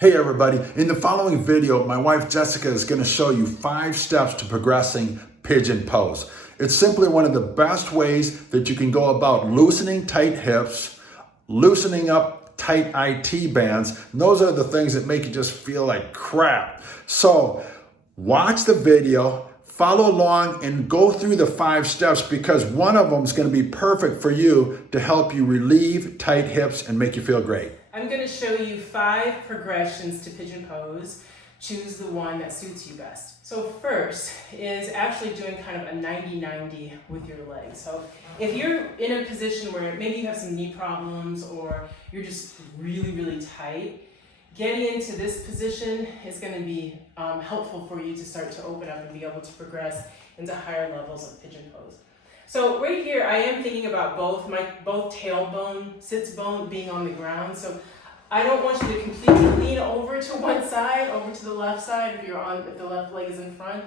Hey everybody, in the following video, my wife Jessica is going to show you 5 steps to progressing pigeon pose. It's simply one of the best ways that you can go about loosening tight hips, loosening up tight IT bands. And those are the things that make you just feel like crap. So watch the video, follow along, and go through the 5 steps because one of them is going to be perfect for you to help you relieve tight hips and make you feel great. I'm going to show you 5 progressions to pigeon pose. Choose the one that suits you best. So first is actually doing kind of a 90-90 with your legs. So if you're in a position where maybe you have some knee problems or you're just really tight, getting into this position is going to be helpful for you to start to open up and be able to progress into higher levels of pigeon pose. So right here, I am thinking about both tailbone, sits bone being on the ground. So I don't want you to completely lean over to one side, over to the left side if the left leg is in front.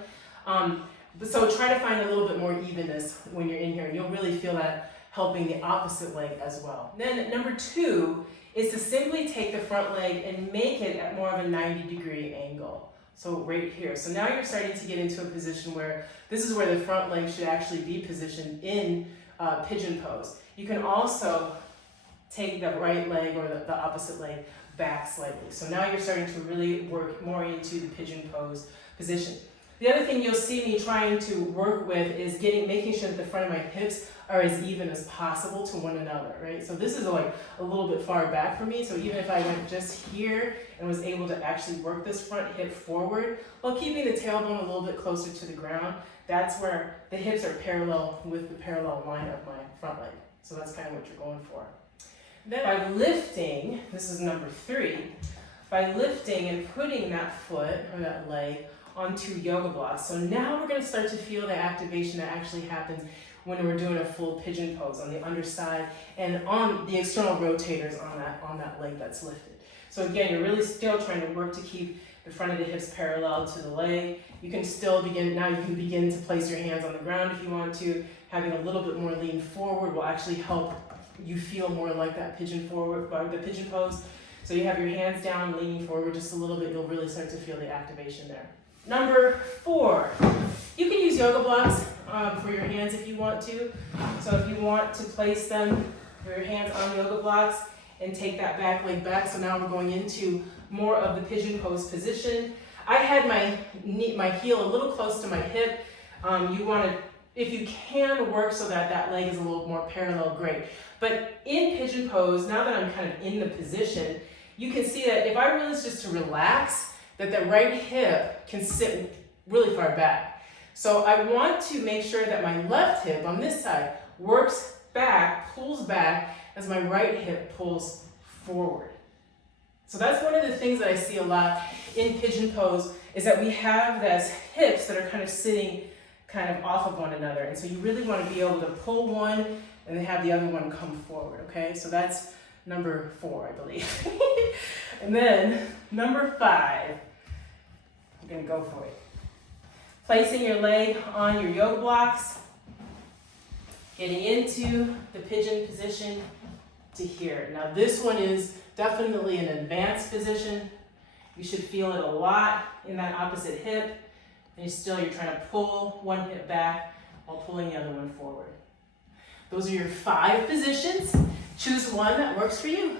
So try to find a little bit more evenness when you're in here. You'll really feel that helping the opposite leg as well. Then number 2 is to simply take the front leg and make it at more of a 90-degree angle. So right here. So now you're starting to get into a position where this is where the front leg should actually be positioned in pigeon pose. You can also take the right leg or the opposite leg back slightly. So now you're starting to really work more into the pigeon pose position. The other thing you'll see me trying to work with is making sure that the front of my hips are as even as possible to one another, right? So this is like a little bit far back for me. So even if I went just here and was able to actually work this front hip forward while keeping the tailbone a little bit closer to the ground, that's where the hips are parallel with the parallel line of my front leg. So that's kind of what you're going for. Then by lifting, this is number 3, by lifting and putting that foot or that leg onto yoga blocks. So now we're going to start to feel the activation that actually happens when we're doing a full pigeon pose on the underside and on the external rotators on that leg that's lifted. So again, you're really still trying to work to keep the front of the hips parallel to the leg. You can still begin to place your hands on the ground if you want to. Having a little bit more lean forward will actually help you feel more like that pigeon pose. So you have your hands down, leaning forward just a little bit, you'll really start to feel the activation there. Number 4, you can use yoga blocks for your hands if you want to. So if you want to place your hands on yoga blocks and take that back leg back. So now we're going into more of the pigeon pose position. I had my heel a little close to my hip. You want to, if you can, work so that that leg is a little more parallel, great. But in pigeon pose, now that I'm kind of in the position, you can see that if I was just to relax, that the right hip can sit really far back. So I want to make sure that my left hip on this side works back, pulls back, as my right hip pulls forward. So that's one of the things that I see a lot in pigeon pose is that we have those hips that are kind of sitting kind of off of one another. And so you really want to be able to pull one and then have the other one come forward, okay? So that's number 4, I believe. And then number 5, I'm gonna go for it. Placing your leg on your yoga blocks, getting into the pigeon position to here. Now this one is definitely an advanced position. You should feel it a lot in that opposite hip. And you're trying to pull one hip back while pulling the other one forward. Those are your 5 positions. Choose one that works for you.